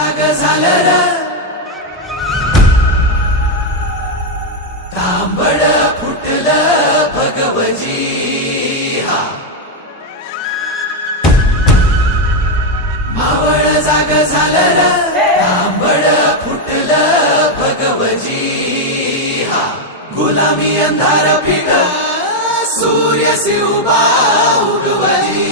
जाग झालं र. तांबड फुटलं भगवजी मावळ जाग झालं र. तांबड फुटलं भगवजी हा गुलामी अंधार पिट सूर्य शिवबा उगवजी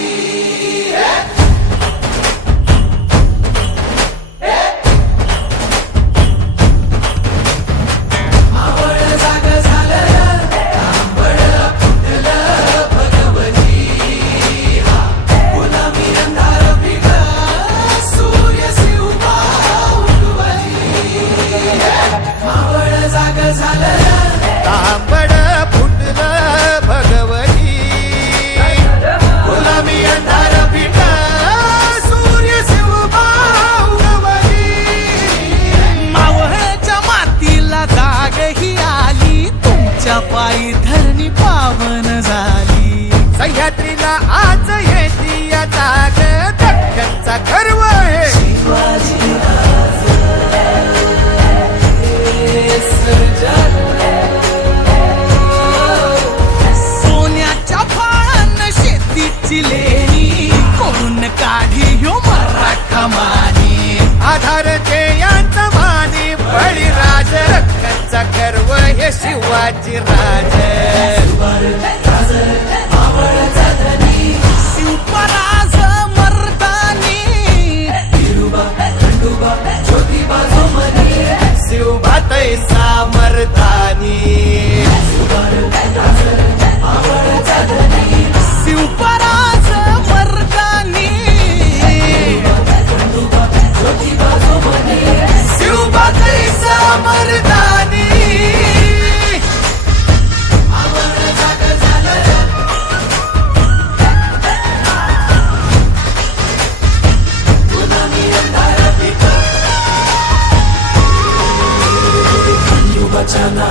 सह्याद्रीला आज हे या जाग दख्खनचा गर्व आहे. सोन्याच्या फाळानं शेतीची लेणी कोण काढी ह्यो मराठा मानी. आधार यांचा माने बळीराज रख्खनचा गर्व हे शिवाजी राज. What?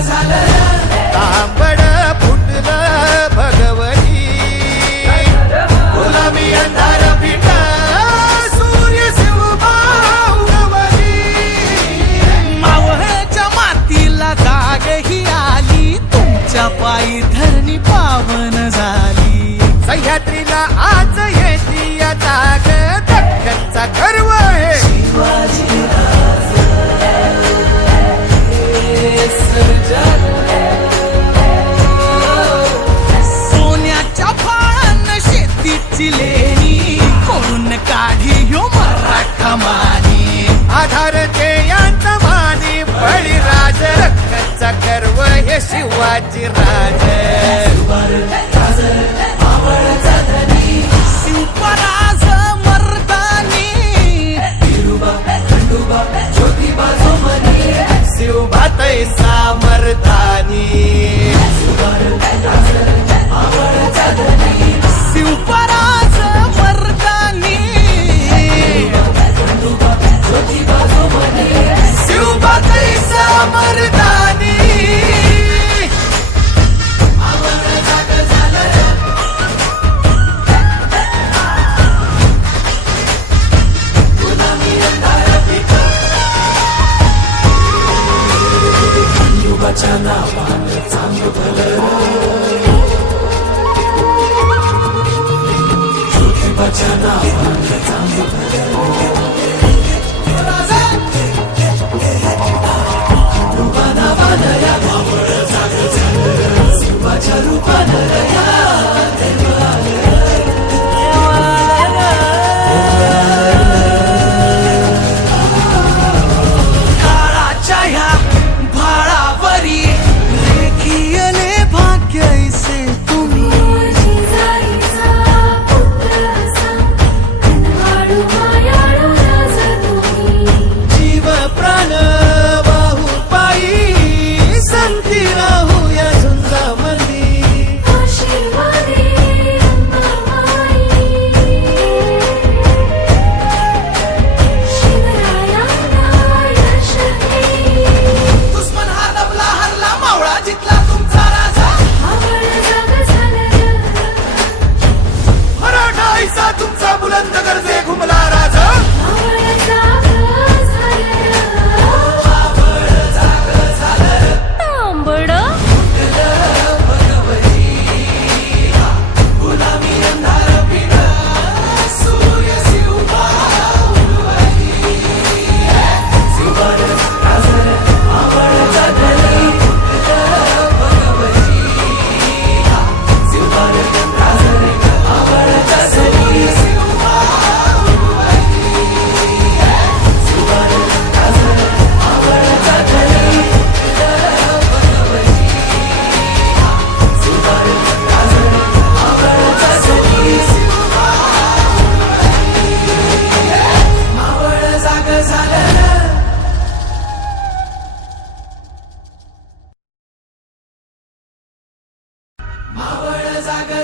I Alexander. आमची लेणी? कोण काढी यो मराठा मानी? आधारते यांत मानी बळीराज रक्ताचा गर्व हे शिवाजी राज.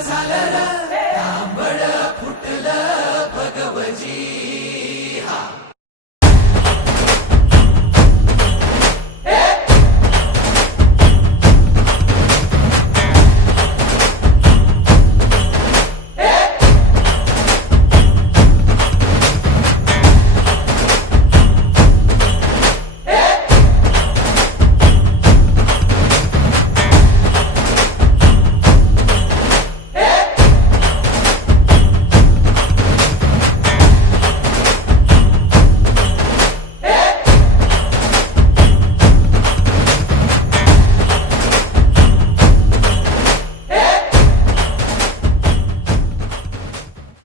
زلره